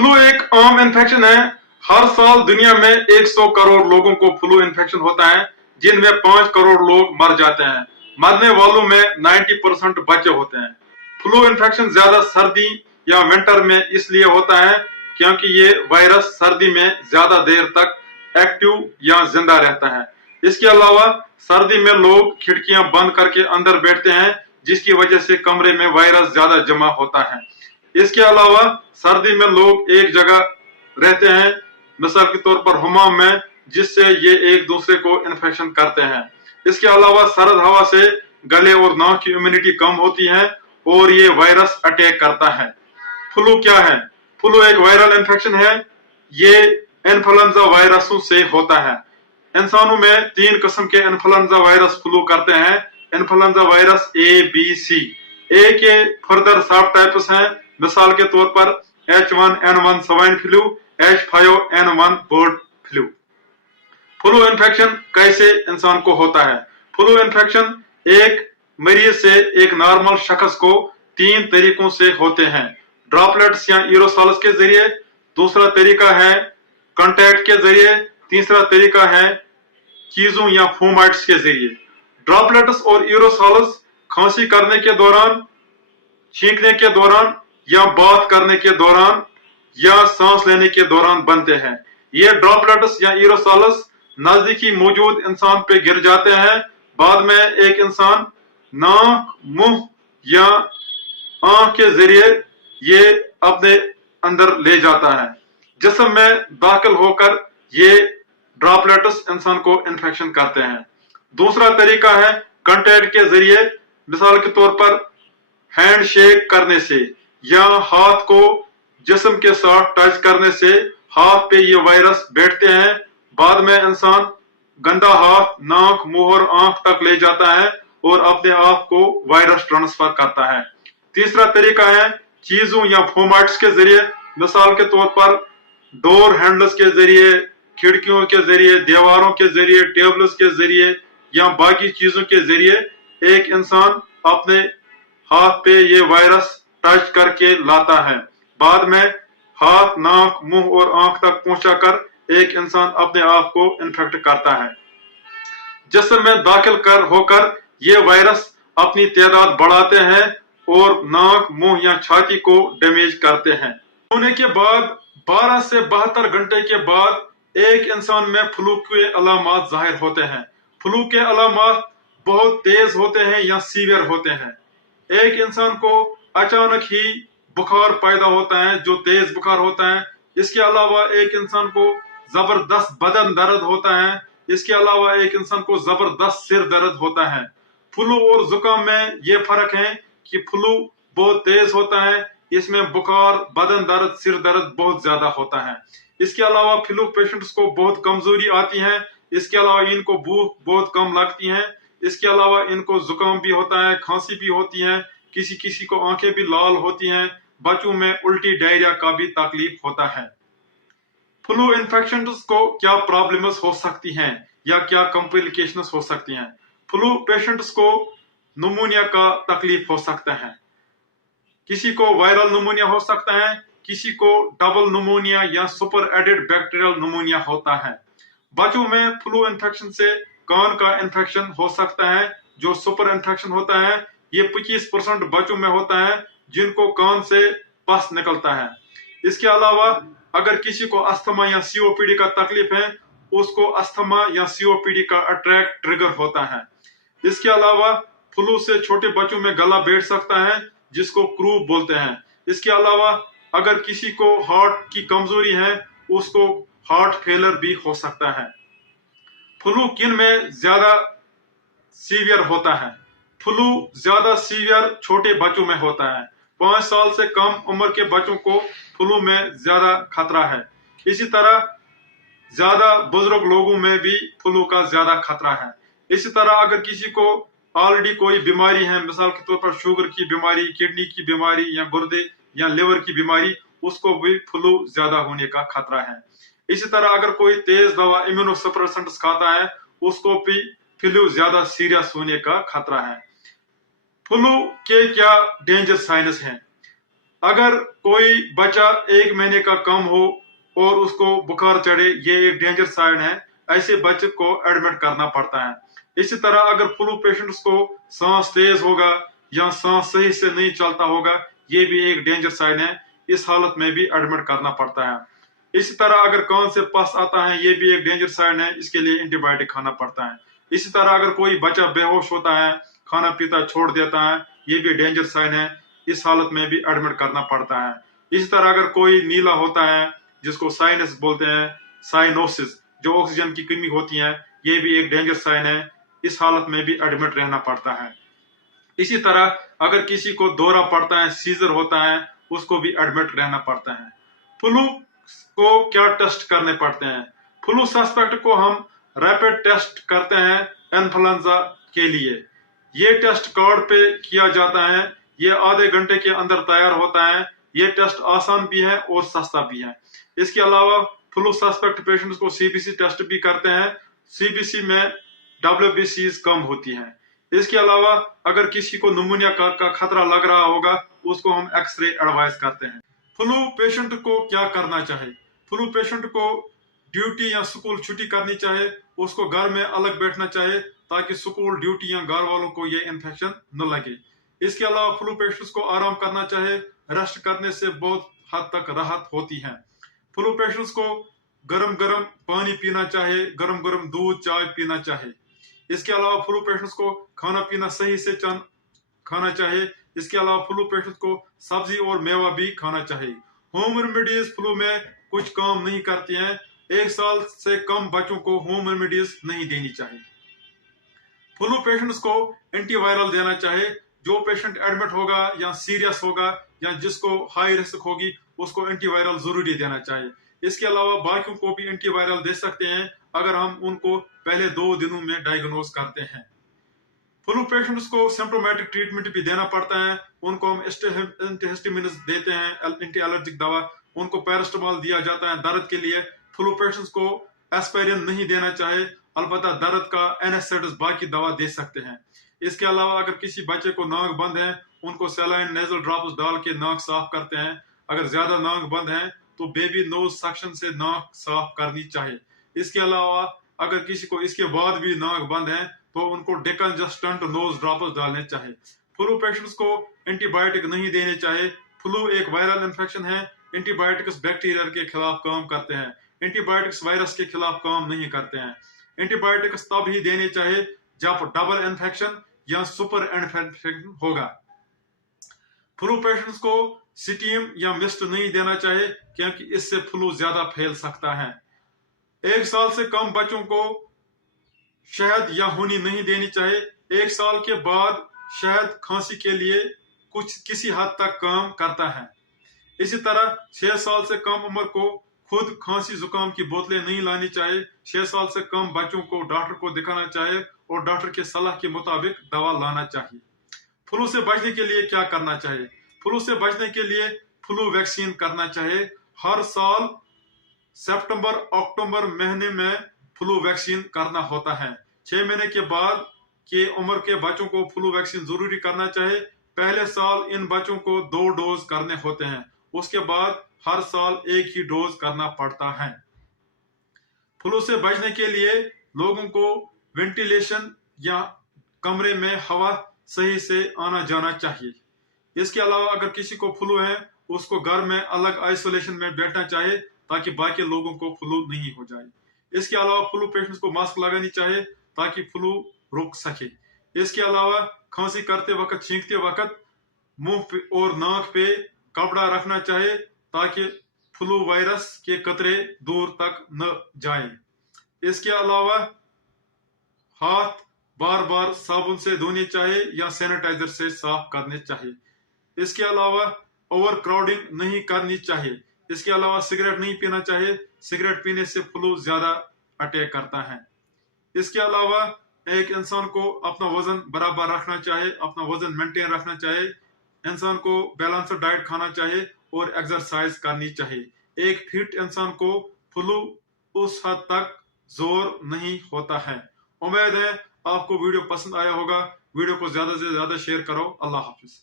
Flu एक आम infection है। हर साल दुनिया में 100 करोड़ लोगों को फ्लू इन्फेक्शन होता है, जिनमें 5 करोड़ लोग मर जाते हैं। मरने वालों में 90% बच्चे होते हैं। फ्लू इन्फेक्शन ज्यादा सर्दी या विंटर में इसलिए होता है क्योंकि ये वायरस सर्दी में ज्यादा देर तक एक्टिव या जिंदा रहता है। इसके अलावा सर्दी में लोग खिड़कियां बंद करके अंदर बैठते हैं, जिसकी वजह से कमरे में वायरस ज्यादा जमा होता है। इसके अलावा सर्दी में लोग एक जगह रहते हैं, मिसाल के तौर पर हमाम में, जिससे ये एक दूसरे को इन्फेक्शन करते हैं। इसके अलावा सर्द हवा से गले और नाक की इम्यूनिटी कम होती है और ये वायरस अटैक करता है। फ्लू क्या है? फ्लू एक वायरल इन्फेक्शन है। ये इन्फ्लुएंजा वायरसों से होता है। इंसानों में 3 किस्म के इन्फ्लुएंजा वायरस फ्लू करते हैं। इन्फ्लुएंजा वायरस ए, बी, सी। ए के फर्दर सब टाइप्स हैं, मिसाल के तौर पर H1N1 swine flu, H5N1 bird flu. Flu infection कैसे इंसान को होता है? फ्लू इन्फेक्शन एक मरीज से एक नॉर्मल शख्स को 3 तरीकों से होते हैं। ड्रॉपलेट्स या एरोसॉल्स के जरिए, दूसरा तरीका है कांटेक्ट के जरिए, तीसरा तरीका है चीजों या फोमाइट्स के जरिए। ड्रॉपलेट्स और एरोसॉल्स खांसी करने के दौरान, छींकने के दौरान या बात करने के दौरान या सांस लेने के दौरान बनते हैं। ये ड्रॉपलेट्स या एरोसॉल्स नजदीकी मौजूद इंसान पे गिर जाते हैं। बाद में एक इंसान नाक, मुंह या आंख के जरिए ये अपने अंदर ले जाता है। जिस्म में दाखिल होकर ये ड्रॉपलेट्स इंसान को इन्फेक्शन करते हैं। दूसरा तरीका है कांटेक्ट के जरिए, मिसाल के तौर पर हैंड शेक करने से या हाथ को जिस्म के साथ टच करने से हाथ पे ये वायरस बैठते हैं। बाद में इंसान गंदा हाथ नाक, मुंह और आंख तक ले जाता है और अपने आप को वायरस ट्रांसफर करता है। तीसरा तरीका है चीजों या फोमाइट्स के जरिए, मिसाल के तौर पर डोर हैंडल्स के जरिए, खिड़कियों के जरिए, दीवारों के जरिए, टेबल्स के जरिए या बाकी चीजों के जरिए एक इंसान अपने हाथ पे ये वायरस टच करके लाता है। बाद में हाथ, नाक, मुंह और आंख तक पहुंचाकर एक इंसान अपने आप को इन्फेक्ट करता है। जिस्म में दाखिल होकर ये वायरस अपनी तादाद बढ़ाते हैं और नाक, मुंह या छाती को डैमेज करते हैं। होने के बाद 12 से 72 घंटे के बाद एक इंसान में फ्लू के अलामात जाहिर होते हैं। फ्लू के अलामात बहुत तेज होते हैं या सीवियर होते हैं। एक इंसान को अचानक ही बुखार पैदा होता है, जो तेज बुखार होता है। इसके अलावा एक इंसान को जबरदस्त बदन दर्द होता है। इसके अलावा एक इंसान को जबरदस्त सिर दर्द होता है। फ्लू और जुकाम में ये फर्क है कि फ्लू बहुत तेज होता है, इसमें बुखार, बदन दर्द, सिर दर्द बहुत ज्यादा होता है। इसके अलावा फ्लू पेशेंट्स को बहुत कमजोरी आती है। इसके अलावा इनको भूख बहुत कम लगती है। इसके अलावा इनको जुकाम भी होता है, खांसी भी होती है, किसी किसी को आंखें भी लाल होती हैं। बच्चों में उल्टी, डायरिया का भी तकलीफ होता है। फ्लू इन्फेक्शन को क्या प्रॉब्लम्स हो सकती हैं या क्या कॉम्प्लिकेशंस हो सकती हैं? फ्लू पेशेंट्स को निमोनिया का तकलीफ हो सकता है। किसी को वायरल निमोनिया हो सकता है, किसी को डबल निमोनिया या सुपर एडेड बैक्टीरियल निमोनिया होता है। बच्चों में फ्लू इन्फेक्शन से कान का इन्फेक्शन हो सकता है, जो सुपर इन्फेक्शन होता है। ये 25% बच्चों में होता है जिनको कान से पस निकलता है। इसके अलावा अगर किसी को अस्थमा या सीओपीडी का तकलीफ है, उसको अस्थमा या सीओपीडी का अटैक ट्रिगर होता है। इसके अलावा फ्लू से छोटे बच्चों में गला बैठ सकता है, जिसको क्रूप बोलते हैं। इसके अलावा अगर किसी को हार्ट की कमजोरी है, उसको हार्ट फेलियर भी हो सकता है। फ्लू किन में ज्यादा सीवियर होता है? फ्लू ज्यादा सीवियर छोटे बच्चों में होता है। 5 साल से कम उम्र के बच्चों को फ्लू में ज्यादा खतरा है। इसी तरह ज्यादा बुजुर्ग लोगों में भी फ्लू का ज्यादा खतरा है। इसी तरह अगर किसी को ऑलरेडी कोई बीमारी है, मिसाल के तौर पर शुगर की बीमारी, किडनी की बीमारी या गुर्दे या लिवर की बीमारी, उसको भी फ्लू ज्यादा होने का खतरा है। इसी तरह अगर कोई तेज दवा इम्यूनोसप्रेसेंट्स खाता है, उसको भी फ्लू ज्यादा सीरियस होने का खतरा है। फ्लू के क्या डेंजर साइंस हैं? अगर कोई बच्चा 1 महीने का कम हो और उसको बुखार चढ़े, ये एक डेंजर साइन है, ऐसे बच्चे को एडमिट करना पड़ता है। इसी तरह अगर फ्लू पेशेंट्स को सांस तेज होगा या सांस सही से नहीं चलता होगा, ये भी एक डेंजर साइन है, इस हालत में भी एडमिट करना पड़ता है। इसी तरह अगर कान से पस आता है, ये भी एक डेंजर साइन है, इसके लिए एंटीबायोटिक खाना पड़ता है। इसी तरह अगर कोई बच्चा बेहोश होता है, खाना पीता छोड़ देता है, ये भी डेंजर साइन है, इस हालत में भी एडमिट करना पड़ता है। इसी तरह अगर कोई नीला होता है, जिसको साइनस बोलते हैं, साइनोसिस, जो ऑक्सीजन की कमी होती है, ये भी एक डेंजर साइन है, इस हालत में भी एडमिट रहना पड़ता है। इसी तरह अगर किसी को दौरा पड़ता है, सीजर होता है, उसको भी एडमिट रहना पड़ता है। फ्लू को क्या टेस्ट करने पड़ते हैं? फ्लू सस्पेक्ट को हम रैपिड टेस्ट करते हैं इन्फ्लुएंजा के लिए। ये टेस्ट कार्ड पे किया जाता है, ये आधे घंटे के अंदर तैयार होता है। ये टेस्ट आसान भी है और सस्ता भी है। इसके अलावा फ्लू सस्पेक्ट पेशेंट्स को सीबीसी टेस्ट भी करते हैं। सीबीसी में WBCs कम होती हैं। इसके अलावा अगर किसी को निमोनिया का खतरा लग रहा होगा, उसको हम एक्सरे एडवाइस करते हैं। फ्लू पेशेंट को क्या करना चाहिए? फ्लू पेशेंट को ड्यूटी या स्कूल छुट्टी करनी चाहिए, उसको घर में अलग बैठना चाहिए ताकि स्कूल, ड्यूटी या घर वालों को ये इन्फेक्शन न लगे। इसके अलावा फ्लू पेशेंट्स को आराम करना चाहिए, रेस्ट करने से बहुत हद तक राहत होती है। फ्लू पेशेंट्स को गरम गरम पानी पीना चाहिए, गरम गरम दूध, चाय पीना चाहिए। इसके अलावा फ्लू पेशेंट्स को खाना पीना सही से खाना चाहिए। इसके अलावा फ्लू पेशेंट्स को सब्जी और मेवा भी खाना चाहिए। होम रेमेडीज फ्लू में कुछ काम नहीं करती हैं। 1 साल से कम बच्चों को होम रेमेडीज नहीं देनी चाहिए। फ्लू पेशेंट्स को एंटीवायरल देना चाहिए। जो पेशेंट एडमिट होगा या सीरियस होगा या जिसको हाई रिस्क होगी, उसको एंटीवायरल जरूरी देना चाहिए। इसके अलावा बाकियों को भी एंटीवायरल दे सकते हैं अगर हम उनको पहले 2 दिनों में डायग्नोज करते हैं। फ्लू पेशेंट्स को सिम्प्टोमेटिक ट्रीटमेंट भी देना पड़ता है। उनको हम एंटीहिस्टामिन्स देते हैं, एंटी एलर्जिक दवा, उनको पैरास्टामोल दिया जाता है दर्द के लिए। फ्लू पेशेंट्स को एस्पाइरिन नहीं देना चाहिए, अलबत्ता दर्द का एनेस्थेटिक बाकी दवा दे सकते हैं। इसके अलावा अगर किसी बच्चे को नाक बंद है, उनको सलाइन नेजल ड्रॉप्स डाल के नाक साफ करते हैं। अगर ज्यादा नाक बंद है तो बेबी नोज सक्शन से नाक साफ करनी चाहिए। इसके अलावा अगर किसी को इसके बाद भी नाक बंद है तो उनको डिकंजेस्टेंट नोज ड्रॉप्स डालने चाहिए। फ्लू पेशेंट्स को एंटीबायोटिक नहीं देने चाहिए। फ्लू एक वायरल इन्फेक्शन है। एंटीबायोटिक्स बैक्टीरिया के खिलाफ काम करते हैं, एंटीबायोटिक्स वायरस के खिलाफ काम नहीं करते हैं। एंटीबायोटिक्स तब ही देने चाहिए जब डबल इन्फेक्शन या सुपर इन्फेक्शन होगा। फ्लू पेशेंट्स को स्टीम या मिस्ट नहीं देना चाहिए क्योंकि इससे फ्लू ज्यादा फैल सकता है। 1 साल से कम बच्चों को शहद या हनी नहीं देनी चाहिए। 1 साल के बाद शहद खांसी के लिए किसी हद तक काम करता है। इसी तरह 6 साल से कम उम्र को खुद खांसी जुकाम की बोतलें नहीं लानी चाहिए। 6 साल से कम बच्चों को डॉक्टर को दिखाना चाहिए और डॉक्टर के सलाह के मुताबिक दवा लाना चाहिए। फ्लू से बचने के लिए क्या करना चाहिए? फ्लू से बचने के लिए फ्लू वैक्सीन करना चाहिए। हर साल सितंबर अक्टूबर महीने में फ्लू वैक्सीन करना होता है। 6 महीने के बाद के उम्र के बच्चों को फ्लू वैक्सीन जरूरी करना चाहिए। पहले साल इन बच्चों को 2 डोज करने होते हैं, उसके बाद हर साल 1 ही डोज करना पड़ता है। फ्लू से बचने के लिए लोगों को वेंटिलेशन या कमरे में हवा सही से आना जाना चाहिए। इसके अलावा अगर किसी को फ्लू है, उसको घर में अलग आइसोलेशन में बैठना चाहिए ताकि बाकी लोगों को फ्लू नहीं हो जाए। इसके अलावा फ्लू पेशेंट्स को मास्क लगानी चाहिए ताकि फ्लू रुक सके। इसके अलावा खांसी करते वक्त, छींकते वक्त मुंह और नाक पे कपड़ा रखना चाहिए ताकि फ्लू वायरस के कतरे दूर तक न जाए। इसके अलावा हाथ बार बार साबुन से धोने चाहिए या सैनिटाइजर से साफ करने चाहिए। इसके अलावा ओवर क्राउडिंग नहीं करनी चाहिए। इसके अलावा सिगरेट नहीं पीना चाहिए, सिगरेट पीने से फ्लू ज्यादा अटैक करता है। इसके अलावा एक इंसान को अपना वजन बराबर रखना चाहिए, अपना वजन मेंटेन रखना चाहिए। इंसान को बैलेंस्ड डाइट खाना चाहिए और एक्सरसाइज करनी चाहिए। एक फिट इंसान को फ्लू उस हद तक जोर नहीं होता है। उम्मीद है आपको वीडियो पसंद आया होगा। वीडियो को ज्यादा से ज्यादा शेयर करो। अल्लाह हाफिज।